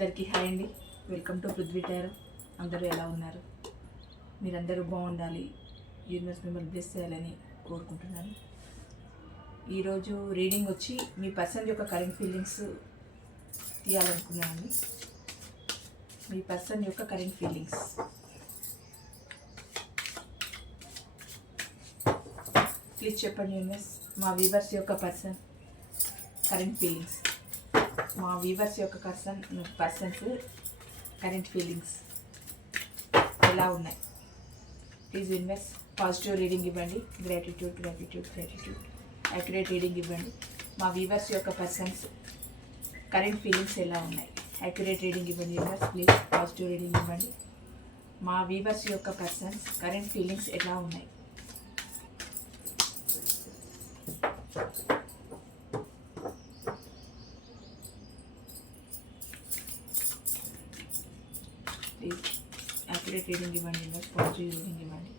అందరికీ హాయ్ అండి. Welcome to Prithvi tarot. అందరూ ఎలా ఉన్నారు? మీరందరూ బాగుండాలి, యూనివర్స్ మిమ్మల్ని బ్లెస్ చేయాలని కోరుకుంటున్నాను. ఈరోజు రీడింగ్ వచ్చి మీ పర్సన్ యొక్క కరెంట్ ఫీలింగ్స్ తీయాలనుకున్నాను. మీ పర్సన్ యొక్క కరెంట్ ఫీలింగ్స్ ప్లీజ్ చెప్పండి యూనివర్స్. మా వీవర్స్ యొక్క పర్సన్ కరెంట్ ఫీలింగ్స్, మా వీవర్స్ యొక్క పర్సన్స్ కరెంట్ ఫీలింగ్స్ ఎలా ఉన్నాయి? ప్లీజ్ యూనివర్స్ పాజిటివ్ రీడింగ్ ఇవ్వండి. గ్రాటిట్యూడ్ యాక్యురేట్ రీడింగ్ ఇవ్వండి. మా వీవర్స్ యొక్క పర్సన్స్ కరెంట్ ఫీలింగ్స్ ఎలా ఉన్నాయి? యాక్యురేట్ రీడింగ్ ఇవ్వండి యూనివర్స్. ప్లీజ్ పాజిటివ్ రీడింగ్ ఇవ్వండి. మా వీవర్స్ యొక్క పర్సన్స్ కరెంట్ ఫీలింగ్స్ ఎలా ఉన్నాయి? ప్లీజ్ యాక్యురేట్ రీడింగ్ ఇవ్వండి యూనివర్స్. పాజిటివ్ రీడింగ్ ఇవ్వండి.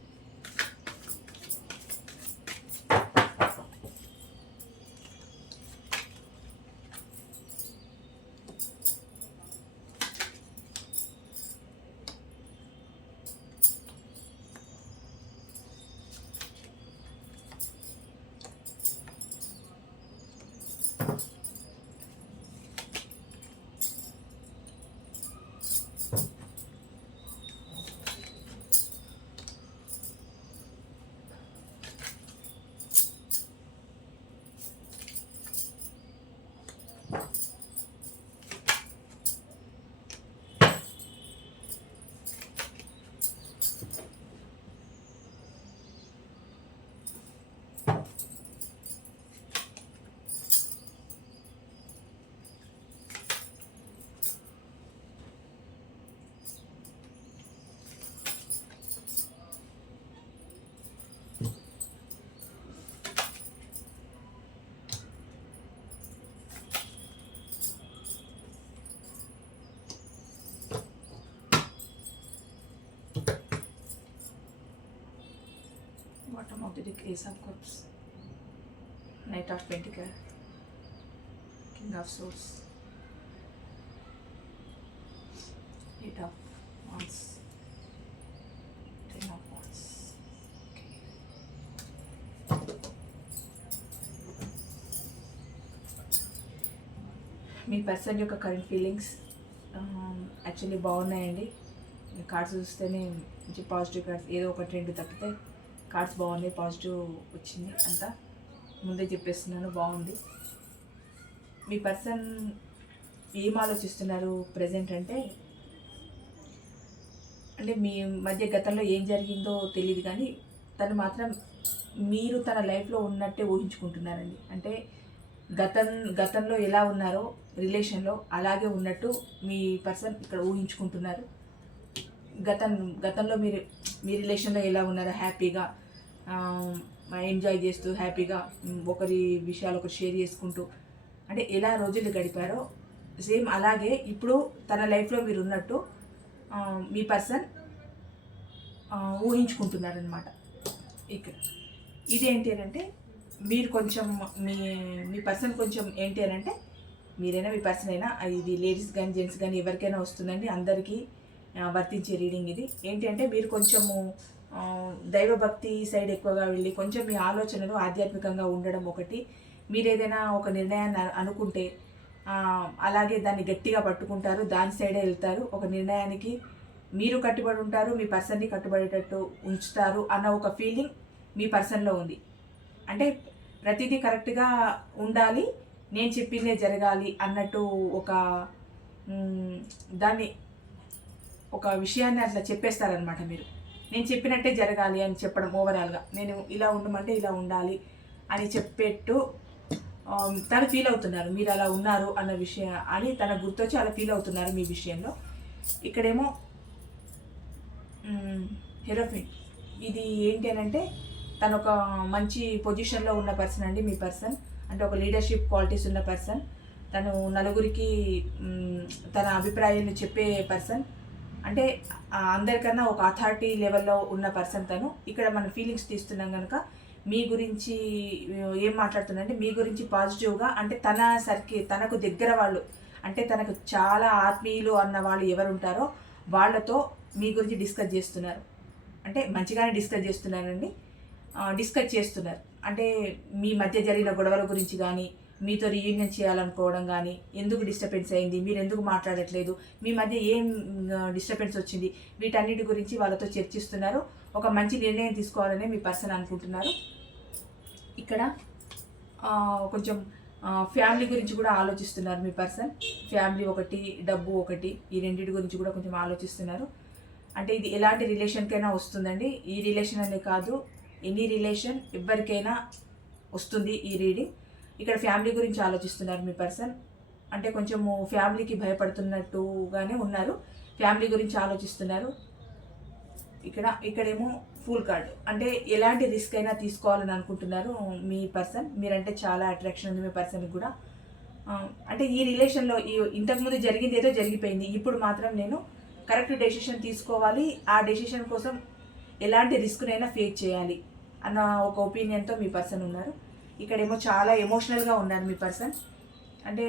Bottom of the deck, Ace of Cups, Knight of Pentacles, King of Swords, Eight of Wands, Ten of Wands. Okay. Me person యొక్క current feelings actually బాగున్నాయండి. Cards చూస్తేనే మంచి positive cards, ఏదో ఒకటి రెండు తప్పితే cards బాగున్నాయి, పాజిటివ్ వచ్చింది. అంతా ముందే చెప్పేస్తున్నాను, బాగుంది. మీ పర్సన్ ఏం ఆలోచిస్తున్నారు ప్రజెంట్ అంటే మీ మధ్య గతంలో ఏం జరిగిందో తెలియదు, కానీ తను మాత్రం మీరు తన లైఫ్లో ఉన్నట్టే ఊహించుకుంటున్నారండి. అంటే గతంలో ఎలా ఉన్నారో రిలేషన్లో అలాగే ఉన్నట్టు మీ పర్సన్ ఇక్కడ ఊహించుకుంటున్నారు. గతంలో మీ రిలేషన్లో ఎలా ఉన్నారో హ్యాపీగా ఎంజాయ్ చేస్తూ, హ్యాపీగా ఒకరి విషయాలు ఒకరు షేర్ చేసుకుంటూ, అంటే ఎలా రోజులు గడిపారో సేమ్ అలాగే ఇప్పుడు తన లైఫ్లో మీరు ఉన్నట్టు మీ పర్సన్ ఊహించుకుంటున్నారనమాట. ఇక్కడ ఇదేంటి అంటే మీరు కొంచెం మీ పర్సన్ కొంచెం ఏంటి అంటే మీరైనా మీ పర్సన్ అయినా, ఇది లేడీస్ కానీ జెంట్స్ కానీ ఎవరికైనా వస్తుందండి, అందరికీ వర్తించే రీడింగ్ ఇది. ఏంటి అంటే మీరు కొంచెము దైవభక్తి సైడ్ ఎక్కువగా వెళ్ళి కొంచెం మీ ఆలోచనలు ఆధ్యాత్మికంగా ఉండడం ఒకటి. మీరు ఏదైనా ఒక నిర్ణయాన్ని అనుకుంటే అలాగే దాన్ని గట్టిగా పట్టుకుంటారు, దాని సైడే వెళ్తారు. ఒక నిర్ణయానికి మీరు కట్టుబడి ఉంటారు, మీ పర్సన్ని కట్టుబడేటట్టు ఉంచుతారు అన్న ఒక ఫీలింగ్ మీ పర్సన్లో ఉంది. అంటే ప్రతిదీ కరెక్ట్గా ఉండాలి, నేను చెప్పిందే జరగాలి అన్నట్టు ఒక విషయాన్ని అట్లా చెప్పేస్తారనమాట. మీరు నేను చెప్పినట్టే జరగాలి అని చెప్పడం, ఓవరాల్గా నేను ఇలా ఉండమంటే ఇలా ఉండాలి అని చెప్పేట్టు తను ఫీల్ అవుతున్నారు. మీరు అలా ఉన్నారు అన్న విషయం అని తన గుర్తొచ్చి అలా ఫీల్ అవుతున్నారు మీ విషయంలో. ఇక్కడేమో హెరోఫిన్, ఇది ఏంటి అంటే తను ఒక మంచి పొజిషన్లో ఉన్న పర్సన్ అండి. మీ పర్సన్ అంటే ఒక లీడర్షిప్ క్వాలిటీస్ ఉన్న పర్సన్. తను నలుగురికి తన అభిప్రాయాన్ని చెప్పే పర్సన్. అంటే అందరికన్నా ఒక అథారిటీ లెవెల్లో ఉన్న పర్సన్ తను. ఇక్కడ మన ఫీలింగ్స్ తీస్తున్నాం కనుక మీ గురించి ఏం మాట్లాడుతుందంటే మీ గురించి పాజిటివ్గా, అంటే తనకు దగ్గర వాళ్ళు, అంటే తనకు చాలా ఆత్మీయులు అన్న వాళ్ళు ఎవరు ఉంటారో వాళ్ళతో మీ గురించి డిస్కస్ చేస్తున్నారు. అంటే మంచిగానే డిస్కస్ చేస్తున్నారండి. డిస్కస్ చేస్తున్నారు అంటే మీ మధ్య జరిగిన గొడవల గురించి కానీ, మీతో రీయూనియన్ చేయాలనుకోవడం కానీ, ఎందుకు డిస్టర్బెన్స్ అయింది, మీరు ఎందుకు మాట్లాడట్లేదు, మీ మధ్య ఏం డిస్టర్బెన్స్ వచ్చింది, వీటన్నిటి గురించి వాళ్ళతో చర్చిస్తున్నారు. ఒక మంచి నిర్ణయం తీసుకోవాలనే మీ పర్సన్ అనుకుంటున్నారు. ఇక్కడ కొంచెం ఫ్యామిలీ గురించి కూడా ఆలోచిస్తున్నారు మీ పర్సన్. ఫ్యామిలీ ఒకటి, డబ్బు ఒకటి, ఈ రెండింటి గురించి కూడా కొంచెం ఆలోచిస్తున్నారు. అంటే ఇది ఎలాంటి రిలేషన్కైనా వస్తుందండి. ఈ రిలేషన్ అనే కాదు, ఎనీ రిలేషన్ ఎవరికైనా వస్తుంది ఈ రీడింగ్. ఇక్కడ ఫ్యామిలీ గురించి ఆలోచిస్తున్నారు మీ పర్సన్. అంటే కొంచెము ఫ్యామిలీకి భయపడుతున్నట్టుగానే ఉన్నారు. ఫ్యామిలీ గురించి ఆలోచిస్తున్నారు. ఇక్కడేమో ఫుల్ కార్డ్, అంటే ఎలాంటి రిస్క్ అయినా తీసుకోవాలని అనుకుంటున్నారు మీ పర్సన్. మీరంటే చాలా అట్రాక్షన్ ఉంది మీ పర్సన్కి కూడా. అంటే ఈ రిలేషన్లో ఇంతకుముందు జరిగింది ఏదో జరిగిపోయింది, ఇప్పుడు మాత్రం నేను కరెక్ట్ డెసిషన్ తీసుకోవాలి, ఆ డెసిషన్ కోసం ఎలాంటి రిస్క్నైనా ఫేస్ చేయాలి అన్న ఒక ఒపీనియన్తో మీ పర్సన్ ఉన్నారు. ఇక్కడేమో చాలా ఎమోషనల్గా ఉన్నారు మీ పర్సన్. అంటే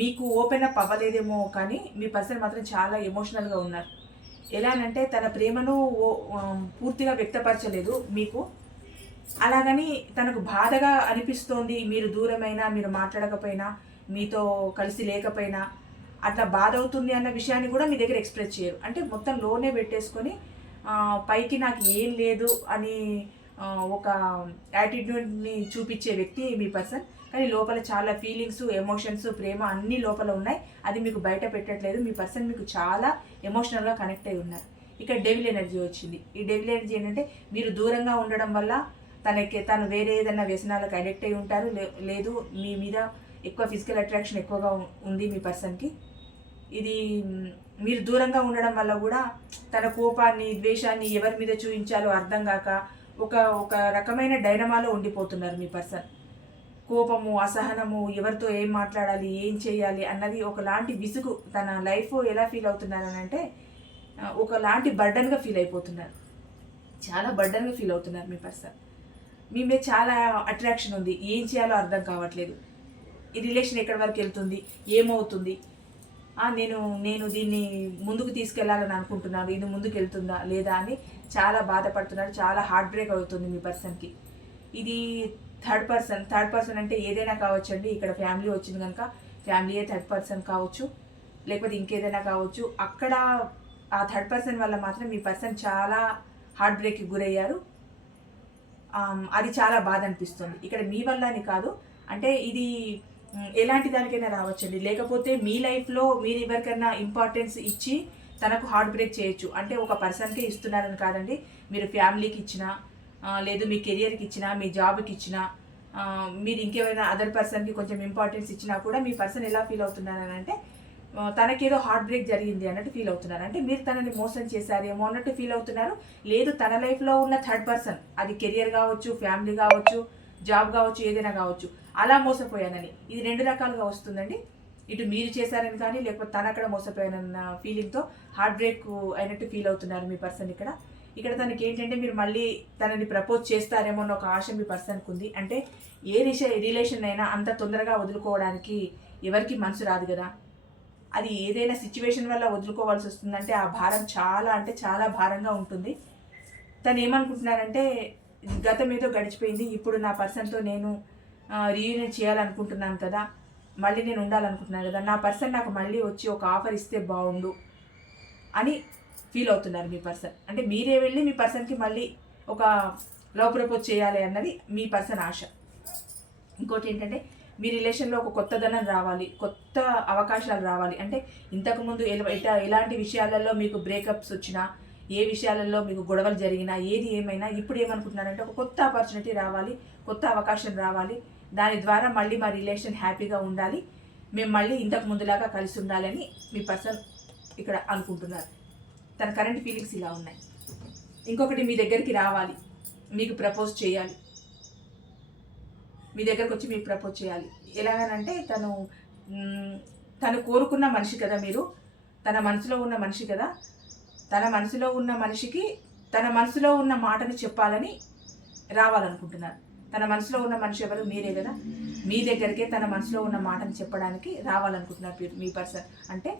మీకు ఓపెన్ అప్ అవ్వలేదేమో కానీ మీ పర్సన్ మాత్రం చాలా ఎమోషనల్గా ఉన్నారు. ఎలానంటే తన ప్రేమను పూర్తిగా వ్యక్తపరచలేదు మీకు, అలాగని తనకు బాధగా అనిపిస్తోంది మీరు దూరమైనా, మీరు మాట్లాడకపోయినా, మీతో కలిసి లేకపోయినా అట్లా బాధ అవుతుంది అన్న విషయాన్ని కూడా మీ దగ్గర ఎక్స్ప్రెస్ చేయరు. అంటే మొత్తం లోనే పెట్టేసుకొని పైకి నాకు ఏం లేదు అని ఒక యాటిట్యూడ్ని చూపించే వ్యక్తి మీ పర్సన్. కానీ లోపల చాలా ఫీలింగ్స్, ఎమోషన్స్, ప్రేమ అన్నీ లోపల ఉన్నాయి. అది మీకు బయట పెట్టట్లేదు. మీ పర్సన్ మీకు చాలా ఎమోషనల్గా కనెక్ట్ అయి ఉన్నారు. ఇక్కడ డెవిల్ ఎనర్జీ వచ్చింది. ఈ డెవిల్ ఎనర్జీ ఏంటంటే మీరు దూరంగా ఉండడం వల్ల తను వేరే ఏదైనా వ్యసనాలకు అడిక్ట్ అయి ఉంటారు, లేదు మీ మీద ఎక్కువ ఫిజికల్ అట్రాక్షన్ ఎక్కువగా ఉంది మీ పర్సన్కి. ఇది మీరు దూరంగా ఉండడం వల్ల కూడా తన కోపాన్ని, ద్వేషాన్ని ఎవరి మీద చూపించాలో అర్థం కాక ఒక రకమైన డైనమాలో ఉండిపోతున్నారు మీ పర్సన్. కోపము, అసహనము, ఎవరితో ఏం మాట్లాడాలి, ఏం చేయాలి అన్నది ఒకలాంటి విసుగు. తన లైఫ్ ఎలా ఫీల్ అవుతున్నారని అంటే ఒకలాంటి బర్డన్గా ఫీల్ అయిపోతున్నారు. చాలా బర్డన్గా ఫీల్ అవుతున్నారు మీ పర్సన్. మీ మీద చాలా అట్రాక్షన్ ఉంది, ఏం చేయాలో అర్థం కావట్లేదు. ఈ రిలేషన్ ఎక్కడి వరకు వెళ్తుంది, ఏమవుతుంది, నేను దీన్ని ముందుకు తీసుకెళ్లాలని అనుకుంటున్నాను, ఇది ముందుకు వెళ్తుందా లేదా అని చాలా బాధపడుతున్నారు. చాలా హార్ట్ బ్రేక్ అవుతుంది మీ పర్సన్కి. ఇది థర్డ్ పర్సన్ అంటే ఏదైనా కావచ్చండి. ఇక్కడ ఫ్యామిలీ వచ్చింది కనుక ఫ్యామిలీయే థర్డ్ పర్సన్ కావచ్చు, లేకపోతే ఇంకేదైనా కావచ్చు. అక్కడ ఆ థర్డ్ పర్సన్ వల్ల మాత్రం మీ పర్సన్ చాలా హార్ట్ బ్రేక్కి గురయ్యారు. అది చాలా బాధ అనిపిస్తుంది. ఇక్కడ మీ వల్ల అని కాదు, అంటే ఇది ఎలాంటి దానికైనా రావచ్చండి. లేకపోతే మీ లైఫ్లో మీరు ఎవరికైనా ఇంపార్టెన్స్ ఇచ్చి తనకు హార్ట్ బ్రేక్ చేయొచ్చు. అంటే ఒక పర్సన్కే ఇస్తున్నారని కాదండి, మీరు ఫ్యామిలీకి ఇచ్చినా, లేదు మీ కెరియర్కి ఇచ్చినా, మీ జాబ్కి ఇచ్చినా, మీరు ఇంకెవరైనా అదర్ పర్సన్కి కొంచెం ఇంపార్టెన్స్ ఇచ్చినా కూడా మీ పర్సన్ ఎలా ఫీల్ అవుతున్నారని అంటే తనకేదో హార్ట్ బ్రేక్ జరిగింది అన్నట్టు ఫీల్ అవుతున్నారు. అంటే మీరు తనని మోసం చేశారేమో అన్నట్టు ఫీల్ అవుతున్నారు. లేదు తన లైఫ్లో ఉన్న థర్డ్ పర్సన్, అది కెరియర్ కావచ్చు, ఫ్యామిలీ కావచ్చు, జాబ్ కావచ్చు, ఏదైనా కావచ్చు, అలా మోసపోయానని. ఇది రెండు రకాలుగా వస్తుందండి. ఇటు మీరు చేశారని కానీ, లేకపోతే తను అక్కడ మోసపోయానన్న ఫీలింగ్తో హార్ట్ బ్రేక్ అయినట్టు ఫీల్ అవుతున్నారు మీ పర్సన్. ఇక్కడ తనకి ఏంటంటే మీరు మళ్ళీ తనని ప్రపోజ్ చేస్తారేమో అన్న ఒక ఆశ మీ పర్సన్కి ఉంది. అంటే ఏ రిలేషన్ అయినా అంత తొందరగా వదులుకోవడానికి ఎవరికి మనసు రాదు కదా. అది ఏదైనా సిచ్యువేషన్ వల్ల వదులుకోవాల్సి వస్తుందంటే ఆ భారం చాలా, అంటే చాలా భారంగా ఉంటుంది. తను ఏమనుకుంటున్నారంటే గతం ఏదో గడిచిపోయింది, ఇప్పుడు నా పర్సన్తో నేను రీయూనియన్ చేయాలనుకుంటున్నాను కదా, మళ్ళీ నేను ఉండాలనుకుంటున్నాను కదా, నా పర్సన్ నాకు మళ్ళీ వచ్చి ఒక ఆఫర్ ఇస్తే బాగుండు అని ఫీల్ అవుతున్నారు మీ పర్సన్. అంటే మీరే వెళ్ళి మీ పర్సన్కి మళ్ళీ ఒక లవ్ ప్రపోజ్ చేయాలి అన్నది మీ పర్సన్ ఆశ. ఇంకోటి ఏంటంటే మీ రిలేషన్లో ఒక కొత్తదనం రావాలి, కొత్త అవకాశాలు రావాలి. అంటే ఇంతకుముందు ఎలాంటి విషయాలలో మీకు బ్రేకప్స్ వచ్చినా, ఏ విషయాలలో మీకు గొడవలు జరిగినా, ఏది ఏమైనా ఇప్పుడు ఏమనుకుంటున్నారంటే ఒక కొత్త ఆపర్చునిటీ రావాలి, కొత్త అవకాశం రావాలి, దాని ద్వారా మళ్ళీ మా రిలేషన్ హ్యాపీగా ఉండాలి, మేము మళ్ళీ ఇంతకు ముందులాగా కలిసి ఉండాలి అని మీ పర్సన్ ఇక్కడ అనుకుంటున్నారు. తన కరెంట్ ఫీలింగ్స్ ఇలా ఉన్నాయి. ఇంకొకటి మీ దగ్గరికి రావాలి, మీకు ప్రపోజ్ చేయాలి, మీ దగ్గరకు వచ్చి మీకు ప్రపోజ్ చేయాలి. ఎలాగనంటే తను కోరుకున్న మనిషి కదా, మీరు తన మనసులో ఉన్న మనిషి కదా, తన మనసులో ఉన్న మనిషికి తన మనసులో ఉన్న మాటను చెప్పాలని రావాలనుకుంటున్నారు. తన మనసులో ఉన్న మనిషి ఎవరు? మీరే కదా. మీ దగ్గరికే తన మనసులో ఉన్న మాటను చెప్పడానికి రావాలనుకుంటున్నారు మీ పర్సన్. అంటే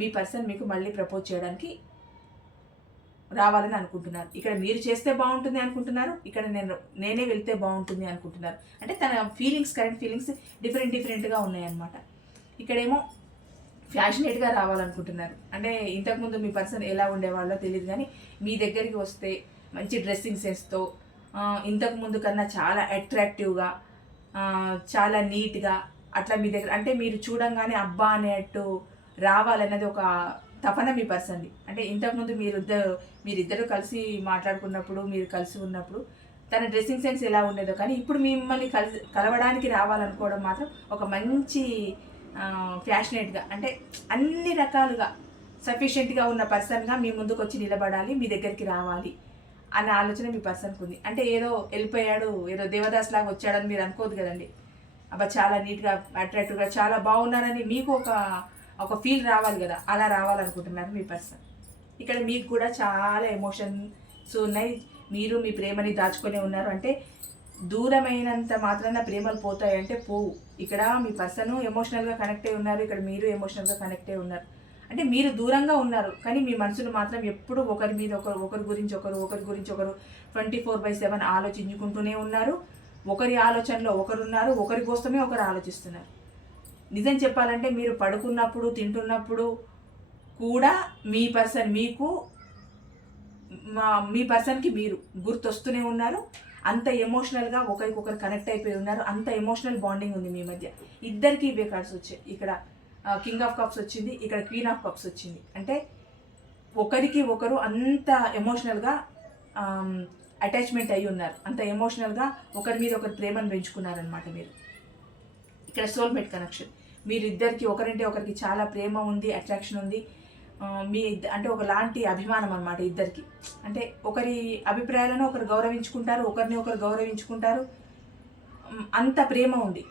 మీ పర్సన్ మీకు మళ్ళీ ప్రపోజ్ చేయడానికి రావాలని అనుకుంటున్నారు. ఇక్కడ మీరు చేస్తే బాగుంటుంది అనుకుంటున్నారు, ఇక్కడ నేనే వెళ్తే బాగుంటుంది అనుకుంటున్నారు. అంటే తన ఫీలింగ్స్, కరెంట్ ఫీలింగ్స్ డిఫరెంట్గా ఉన్నాయన్నమాట. ఇక్కడేమో ఫ్యాషనేట్గా రావాలనుకుంటున్నారు. అంటే ఇంతకుముందు మీ పర్సన్ ఎలా ఉండేవాళ్ళో తెలియదు, కానీ మీ దగ్గరికి వస్తే మంచి డ్రెస్సింగ్ సెన్స్తో ఇంతకుముందు కన్నా చాలా అట్రాక్టివ్గా, చాలా నీట్గా అట్లా మీ దగ్గర, అంటే మీరు చూడంగానే అబ్బా అనేట్టు రావాలన్నది ఒక తపన మీ పర్సన్ది. అంటే ఇంతకుముందు మీరిద్దరు కలిసి మాట్లాడుకున్నప్పుడు, మీరు కలిసి ఉన్నప్పుడు తన డ్రెస్సింగ్ సెన్స్ ఎలా ఉండేదో, కానీ ఇప్పుడు మిమ్మల్ని కలవడానికి రావాలనుకోవడం మాత్రం ఒక మంచి ఫ్యాషనేట్గా, అంటే అన్ని రకాలుగా సఫిషియెంట్గా ఉన్న పర్సన్గా మీ ముందుకు వచ్చి నిలబడాలి, మీ దగ్గరికి రావాలి అనే ఆలోచన మీ పర్సన్కి ఉంది. అంటే ఏదో వెళ్ళిపోయాడు, ఏదో దేవదాస్ లాగా వచ్చాడని మీరు అనుకోదు కదండి. అబ్బా చాలా నీట్గా, అట్రాక్టివ్గా, చాలా బాగున్నానని మీకు ఒక ఫీల్ రావాలి కదా, అలా రావాలనుకుంటున్నారు మీ పర్సన్. ఇక్కడ మీకు కూడా చాలా ఎమోషన్స్ ఉన్నాయి. మీరు మీ ప్రేమని దాచుకొని ఉన్నారు. అంటే దూరమైనంత మాత్రాన ప్రేమలు పోతాయి అంటే పోవు. ఇక్కడ మీ పర్సన్ ఎమోషనల్గా కనెక్ట్ అయి ఉన్నారు, ఇక్కడ మీరు ఎమోషనల్గా కనెక్ట్ అయి ఉన్నారు. అంటే మీరు దూరంగా ఉన్నారు, కానీ మీ మనసులు మాత్రం ఎప్పుడు ఒకరి మీద ఒకరి గురించి ఒకరు 24/7 ఆలోచించుకుంటూనే ఉన్నారు. ఒకరి ఆలోచనలో ఒకరున్నారు, ఒకరి కోసమే ఒకరు ఆలోచిస్తున్నారు. నిజం చెప్పాలంటే మీరు పడుకున్నప్పుడు, తింటున్నప్పుడు కూడా మీ పర్సన్ మీకు, మీ పర్సన్కి మీరు గుర్తొస్తూనే ఉన్నారు. అంత ఎమోషనల్గా ఒకరికొకరు కనెక్ట్ అయిపోయి ఉన్నారు. అంత ఎమోషనల్ బాండింగ్ ఉంది మీ మధ్య. ఇద్దరికి ఇవే కార్డ్స్ వచ్చాయి. ఇక్కడ కింగ్ ఆఫ్ కప్స్ వచ్చింది, ఇక్కడ క్వీన్ ఆఫ్ కప్స్ వచ్చింది. అంటే ఒకరికి ఒకరు అంత ఎమోషనల్గా అటాచ్మెంట్ అయి ఉన్నారు, అంత ఎమోషనల్గా ఒకరి మీద ఒకరు ప్రేమను పెంచుకున్నారనమాట మీరు. ఇక్కడ సోల్మేట్ కనెక్షన్. మీరిద్దరికి ఒకరంటే ఒకరికి చాలా ప్రేమ ఉంది, అట్రాక్షన్ ఉంది. అంటే ఒకలాంటి అభిమానం అనమాట ఇద్దరికి. అంటే ఒకరి అభిప్రాయాలను ఒకరు గౌరవించుకుంటారు, ఒకరిని ఒకరు గౌరవించుకుంటారు. అంత ప్రేమ ఉంది.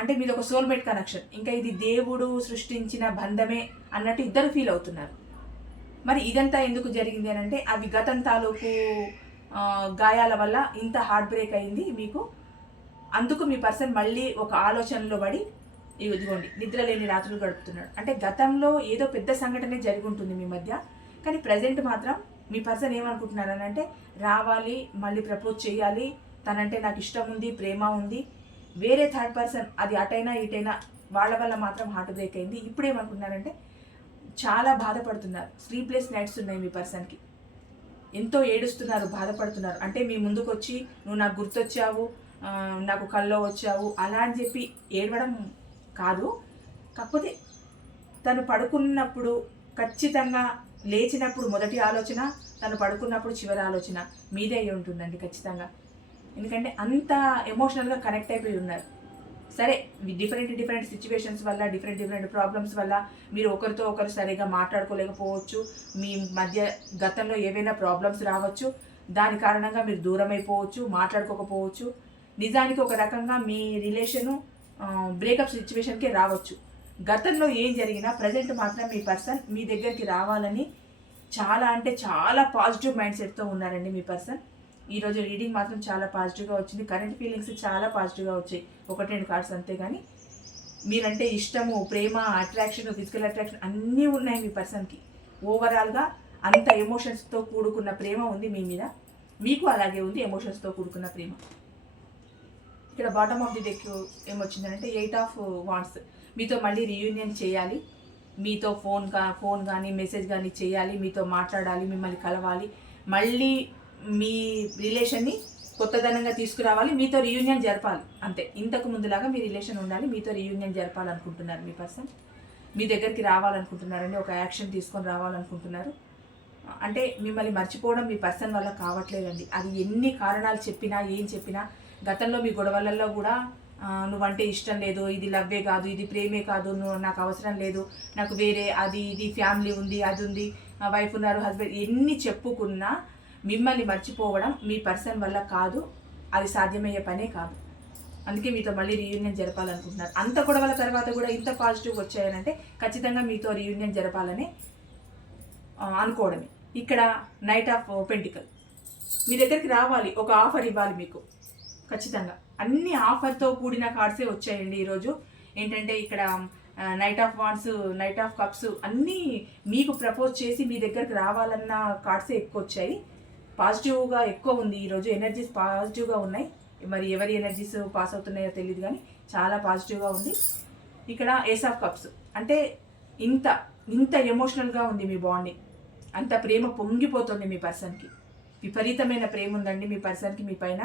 అంటే మీది ఒక సోల్మేట్ కనెక్షన్. ఇంకా ఇది దేవుడు సృష్టించిన బంధమే అన్నట్టు ఇద్దరు ఫీల్ అవుతున్నారు. మరి ఇదంతా ఎందుకు జరిగింది అని అంటే అవి గతం తాలూకు గాయాల వల్ల ఇంత హార్ట్ బ్రేక్ అయింది మీకు. అందుకు మీ పర్సన్ మళ్ళీ ఒక ఆలోచనలో పడి ఇదిగోండి నిద్రలేని రాత్రులు గడుపుతున్నాడు. అంటే గతంలో ఏదో పెద్ద సంఘటనే జరిగి ఉంటుంది మీ మధ్య, కానీ ప్రజెంట్ మాత్రం మీ పర్సన్ ఏమనుకుంటున్నారు అని అంటే రావాలి, మళ్ళీ ప్రపోజ్ చేయాలి, తనంటే నాకు ఇష్టం ఉంది, ప్రేమ ఉంది. వేరే థర్డ్ పర్సన్ అది అటైనా ఇటైనా వాళ్ళ వల్ల మాత్రం హార్ట్ బ్రేక్ అయింది. ఇప్పుడు ఏమనుకుంటున్నారంటే చాలా బాధపడుతున్నారు. స్లీప్లెస్ నైట్స్ ఉన్నాయి మీ పర్సన్కి. ఎంతో ఏడుస్తున్నారు, బాధపడుతున్నారు. అంటే మీ ముందుకు వచ్చి నువ్వు నాకు గుర్తొచ్చావు, నాకు కల్లో వచ్చావు అలా అని చెప్పి ఏడవడం కాదు. కాకపోతే తను పడుకున్నప్పుడు ఖచ్చితంగా లేచినప్పుడు మొదటి ఆలోచన, తను పడుకున్నప్పుడు చివరి ఆలోచన మీదే అయి ఉంటుందండి ఖచ్చితంగా. ఎందుకంటే అంత ఎమోషనల్గా కనెక్ట్ అయిపోయి ఉన్నారు. సరే డిఫరెంట్ సిచ్యువేషన్స్ వల్ల, డిఫరెంట్ ప్రాబ్లమ్స్ వల్ల మీరు ఒకరితో ఒకరు సరిగా మాట్లాడుకోలేకపోవచ్చు. మీ మధ్య గతంలో ఏవైనా ప్రాబ్లమ్స్ రావచ్చు. దాని కారణంగా మీరు దూరం అయిపోవచ్చు, మాట్లాడుకోకపోవచ్చు. నిజానికి ఒక రకంగా మీ రిలేషను బ్రేకప్ సిచ్యువేషన్కే రావచ్చు. గతంలో ఏం జరిగినా ప్రజెంట్ మాత్రం మీ పర్సన్ మీ దగ్గరికి రావాలని చాలా అంటే చాలా పాజిటివ్ మైండ్ సెట్తో ఉన్నారండి మీ పర్సన్. ఈరోజు రీడింగ్ మాత్రం చాలా పాజిటివ్గా వచ్చింది. కరెంట్ ఫీలింగ్స్ చాలా పాజిటివ్గా వచ్చాయి. 1-2 కార్డ్స్ అంతేగాని మీరంటే ఇష్టము, ప్రేమ, అట్రాక్షన్, ఫిజికల్ అట్రాక్షన్ అన్నీ ఉన్నాయి మీ పర్సన్కి. ఓవరాల్గా అంత ఎమోషన్స్తో కూడుకున్న ప్రేమ ఉంది మీ మీద. మీకు అలాగే ఉంది ఎమోషన్స్తో కూడుకున్న ప్రేమ. ఇక్కడ బాటమ్ ఆఫ్ ది డెక్ ఏమొచ్చిందంటే 8 ఆఫ్ వాండ్స్. మీతో మళ్ళీ రీయూనియన్ చేయాలి, మీతో ఫోన్ కానీ మెసేజ్ కానీ చేయాలి, మీతో మాట్లాడాలి, మిమ్మల్ని కలవాలి, మళ్ళీ మీ రిలేషన్ని కొత్తదనంగా తీసుకురావాలి, మీతో రీయూనియన్ జరపాలి. అంతే, ఇంతకు ముందులాగా మీ రిలేషన్ ఉండాలి, మీతో రీయూనియన్ జరపాలనుకుంటున్నారు మీ పర్సన్. మీ దగ్గరికి రావాలనుకుంటున్నారండి, ఒక యాక్షన్ తీసుకొని రావాలనుకుంటున్నారు. అంటే మిమ్మల్ని మర్చిపోవడం మీ పర్సన్ వల్ల కావట్లేదండి. అది ఎన్ని కారణాలు చెప్పినా, ఏం చెప్పినా, గతంలో మీ గొడవలలో కూడా నువ్వంటే ఇష్టం లేదు, ఇది లవ్వే కాదు, ఇది ప్రేమే కాదు, నాకు అవసరం లేదు, నాకు వేరే అది ఇది ఫ్యామిలీ ఉంది, అది ఉంది, వైఫ్ ఉన్నారు, హస్బెండ్, ఎన్ని చెప్పుకున్నా మిమ్మల్ని మర్చిపోవడం మీ పర్సన్ వల్ల కాదు. అది సాధ్యమయ్యే పనే కాదు. అందుకే మీతో మళ్ళీ రీయూనియన్ జరపాలనుకుంటున్నారు. అంత గొడవల తర్వాత కూడా ఇంత పాజిటివ్ వచ్చాయనంటే ఖచ్చితంగా మీతో రీయూనియన్ జరపాలని అనుకోవడమే. ఇక్కడ నైట్ ఆఫ్ పెంటికల్. మీ దగ్గరికి రావాలి, ఒక ఆఫర్ ఇవ్వాలి మీకు. ఖచ్చితంగా అన్ని ఆఫర్తో కూడిన కార్డ్సే వచ్చాయండి ఈరోజు. ఏంటంటే ఇక్కడ knight of wands, knight of cups అన్నీ మీకు ప్రపోజ్ చేసి మీ దగ్గరకు రావాలన్న కార్డ్సే ఎక్కువ వచ్చాయి. పాజిటివ్గా ఎక్కువ ఉంది ఈరోజు, ఎనర్జీస్ పాజిటివ్గా ఉన్నాయి. మరి ఎవరి ఎనర్జీస్ పాస్ అవుతున్నాయో తెలియదు కానీ చాలా పాజిటివ్గా ఉంది. ఇక్కడ ఏస్ ఆఫ్ కప్స్ అంటే ఇంత ఇంత ఎమోషనల్గా ఉంది మీ బాండింగ్, అంత ప్రేమ పొంగిపోతుంది మీ పర్సన్కి. విపరీతమైన ప్రేమ ఉందండి మీ పర్సన్కి మీ పైన,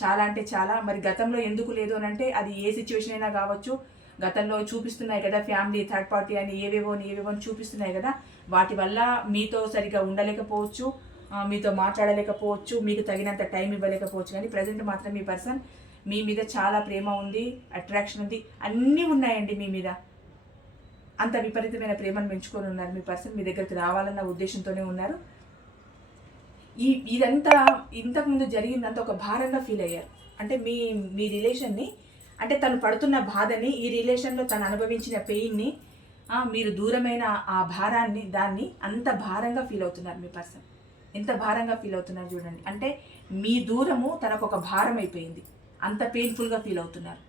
చాలా అంటే చాలా. మరి గతంలో ఎందుకు లేదు అని అంటే అది ఏ సిచ్యువేషన్ అయినా కావచ్చు. గతంలో చూపిస్తున్నాయి కదా ఫ్యామిలీ, థర్డ్ పార్టీ అని ఏవేవో చూపిస్తున్నాయి కదా, వాటి వల్ల మీతో సరిగా ఉండలేకపోవచ్చు, మీతో మాట్లాడలేకపోవచ్చు, మీకు తగినంత టైం ఇవ్వలేకపోవచ్చు. కానీ ప్రజెంట్ మాత్రం మీ పర్సన్ మీ మీద చాలా ప్రేమ ఉంది, అట్రాక్షన్ ఉంది, అన్నీ ఉన్నాయండి మీ మీద. అంత విపరీతమైన ప్రేమను పెంచుకొని ఉన్నారు మీ పర్సన్. మీ దగ్గరికి రావాలన్న ఉద్దేశంతోనే ఉన్నారు. ఇదంతా ఇంతకుముందు జరిగిందంతా ఒక భారంగా ఫీల్ అయ్యారు. అంటే మీ రిలేషన్ని, అంటే తను పడుతున్న బాధని, ఈ రిలేషన్లో తను అనుభవించిన పెయిన్ని, మీరు దూరమైన ఆ భారాన్ని, దాన్ని అంత భారంగా ఫీల్ అవుతున్నారు మీ పర్సన్. ఎంత భారంగా ఫీల్ అవుతున్నారు చూడండి. అంటే మీ దూరము తనకు ఒక భారం అయిపోయింది, అంత పెయిన్ఫుల్గా ఫీల్ అవుతున్నారు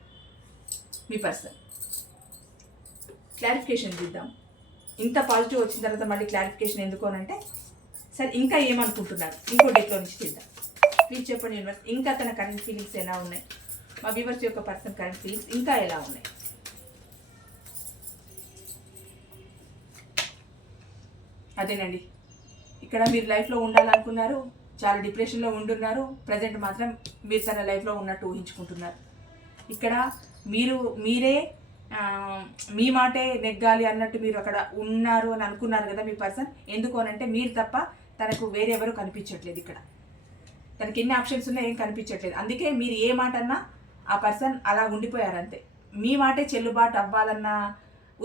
మీ పర్సన్. క్లారిఫికేషన్ చూద్దాం. ఇంత పాజిటివ్ వచ్చిన తర్వాత మళ్ళీ క్లారిఫికేషన్ ఎందుకు అని అంటే, సరే ఇంకా ఏమనుకుంటున్నారు ఇంకో డేట్లో నుంచి చూద్దాం. ప్లీజ్ చెప్పండి యూనివర్స్, ఇంకా తన కరెంట్ ఫీలింగ్స్ ఎలా ఉన్నాయి, మా వ్యూవర్స్ యొక్క పర్సన్ కరెంట్ ఫీలింగ్స్ ఇంకా ఎలా ఉన్నాయి. అదేనండి, ఇక్కడ మీరు లైఫ్లో ఉండాలనుకున్నారు, చాలా డిప్రెషన్లో ఉంటున్నారు. ప్రజెంట్ మాత్రం మీరు తన లైఫ్లో ఉన్నట్టు ఊహించుకుంటున్నారు. ఇక్కడ మీరే మీ మాటే నెగ్గాలి అన్నట్టు మీరు అక్కడ ఉన్నారు అని అనుకున్నారు కదా మీ పర్సన్. ఎందుకు అని అంటే మీరు తప్ప తనకు వేరే ఎవరు కనిపించట్లేదు. ఇక్కడ తనకి ఎన్ని ఆప్షన్స్ ఉన్నా ఏం కనిపించట్లేదు. అందుకే మీరు ఏ మాట అన్నా ఆ పర్సన్ అలా ఉండిపోయారు అంతే. మీ మాటే చెల్లుబాటు అవ్వాలన్న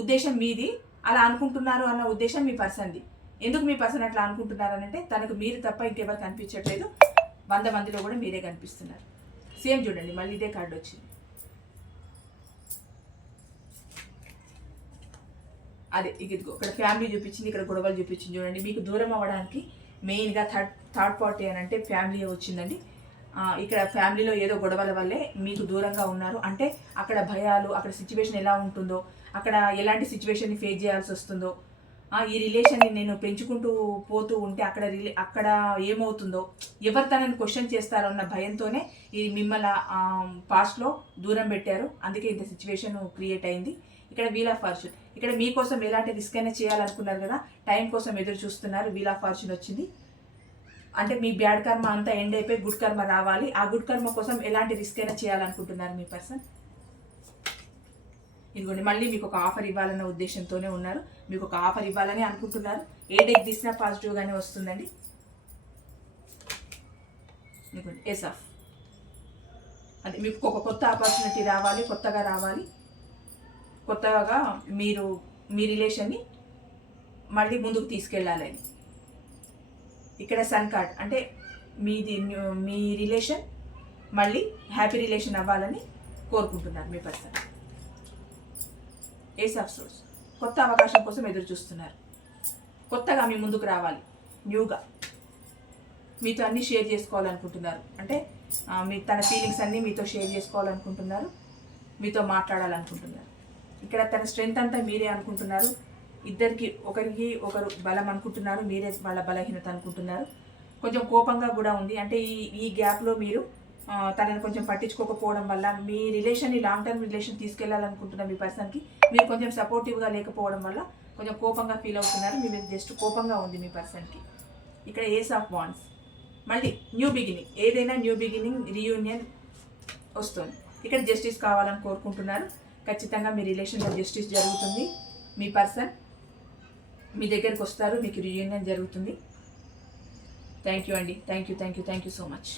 ఉద్దేశం మీది, అలా అనుకుంటున్నారు అన్న ఉద్దేశం మీ పర్సన్ది. ఎందుకు మీ పర్సన్ అట్లా అనుకుంటున్నారు అని అంటే తనకు మీరు తప్ప ఇంకెవరు కనిపించట్లేదు, 100 మందిలో కూడా మీరే కనిపిస్తున్నారు. సేమ్ చూడండి, మళ్ళీ ఇదే కార్డు వచ్చింది. అదే ఇదిగో ఇక్కడ ఫ్యామిలీ చూపించింది, ఇక్కడ గొడవలు చూపించింది చూడండి. మీకు దూరం అవ్వడానికి మెయిన్గా థర్డ్ పార్టీ అని అంటే ఫ్యామిలీ వచ్చిందండి. ఇక్కడ ఫ్యామిలీలో ఏదో గొడవల వల్లే మీకు దూరంగా ఉన్నారు. అంటే అక్కడ భయాలు, అక్కడ సిచ్యువేషన్ ఎలా ఉంటుందో, అక్కడ ఎలాంటి సిచ్యువేషన్ని ఫేస్ చేయాల్సి వస్తుందో, ఈ రిలేషన్ని నేను పెంచుకుంటూ పోతూ ఉంటే అక్కడ ఏమవుతుందో, ఎవరు తనని క్వశ్చన్ చేస్తారో అన్న భయంతోనే ఈ మిమ్మల్ని పాస్ట్లో దూరం పెట్టారు. అందుకే ఇంత సిచ్యువేషన్ క్రియేట్ అయింది. ఇక్కడ వీల్ ఆఫ్ ఫార్చ్యూన్, ఇక్కడ మీకోసం ఎలాంటి రిస్క్ అయినా చేయాలనుకున్నారు కదా, టైం కోసం ఎదురు చూస్తున్నారు. వీల్ ఆఫ్ ఫార్చ్యూన్ వచ్చింది. అంటే మీ బ్యాడ్ కర్మ అంతా ఎండ్ అయిపోయి గుడ్ కర్మ రావాలి. ఆ గుడ్ కర్మ కోసం ఎలాంటి రిస్క్ అయినా చేయాలనుకుంటున్నారు మీ పర్సన్. ఇదిగోండి, మళ్ళీ మీకు ఒక ఆఫర్ ఇవ్వాలన్న ఉద్దేశంతోనే ఉన్నారు. మీకు ఒక ఆఫర్ ఇవ్వాలని అనుకుంటున్నారు. ఏ డెక్ తీసినా పాజిటివ్గానే వస్తుందండి. ఇదిగోండి, ఏస్ ఆఫ్. అది మీకు ఒక కొత్త ఆపర్చునిటీ రావాలి, కొత్తగా రావాలి, కొత్తగా మీరు మీ రిలేషన్ని మళ్ళీ ముందుకు తీసుకెళ్ళాలని. ఇక్కడ సన్ కార్డ్ అంటే మీ రిలేషన్ మళ్ళీ హ్యాపీ రిలేషన్ అవ్వాలని కోరుకుంటున్నారు మీ పర్సన్. ఏస్ ఆఫ్ సోర్స్, కొత్త అవకాశం కోసం ఎదురు చూస్తున్నారు. కొత్తగా మీ ముందుకు రావాలి, న్యూగా మీతో అన్నీ షేర్ చేసుకోవాలనుకుంటున్నారు. అంటే తన ఫీలింగ్స్ అన్నీ మీతో షేర్ చేసుకోవాలనుకుంటున్నారు, మీతో మాట్లాడాలనుకుంటున్నారు. ఇక్కడ తన స్ట్రెంగ్త్ అంతా మీరే అనుకుంటున్నారు. ఇద్దరికి ఒకరికి ఒకరు బలం అనుకుంటున్నారు, మీరే వాళ్ళ బలహీనత అనుకుంటున్నారు. కొంచెం కోపంగా కూడా ఉంది. అంటే ఈ గ్యాప్లో మీరు తనని కొంచెం పట్టించుకోకపోవడం వల్ల మీ రిలేషన్ని లాంగ్ టర్మ్ రిలేషన్ తీసుకెళ్లాలనుకుంటున్న మీ పర్సన్కి మీరు కొంచెం సపోర్టివ్గా లేకపోవడం వల్ల కొంచెం కోపంగా ఫీల్ అవుతున్నారు. మీ మీద జస్ట్ కోపంగా ఉంది మీ పర్సన్కి. ఇక్కడ ఏస్ ఆఫ్ వాండ్స్, మళ్ళీ న్యూ బిగినింగ్, ఏదైనా న్యూ బిగినింగ్, రీయూనియన్ వస్తుంది. ఇక్కడ జస్టిస్ కావాలని కోరుకుంటున్నారు. ఖచ్చితంగా మీ రిలేషన్లో జస్టిస్ జరుగుతుంది. మీ పర్సన్ మీ దగ్గరికి వస్తారు, మీకు రీయూనియన్ జరుగుతుంది. థ్యాంక్ యూ అండి, థ్యాంక్ యూ సో మచ్.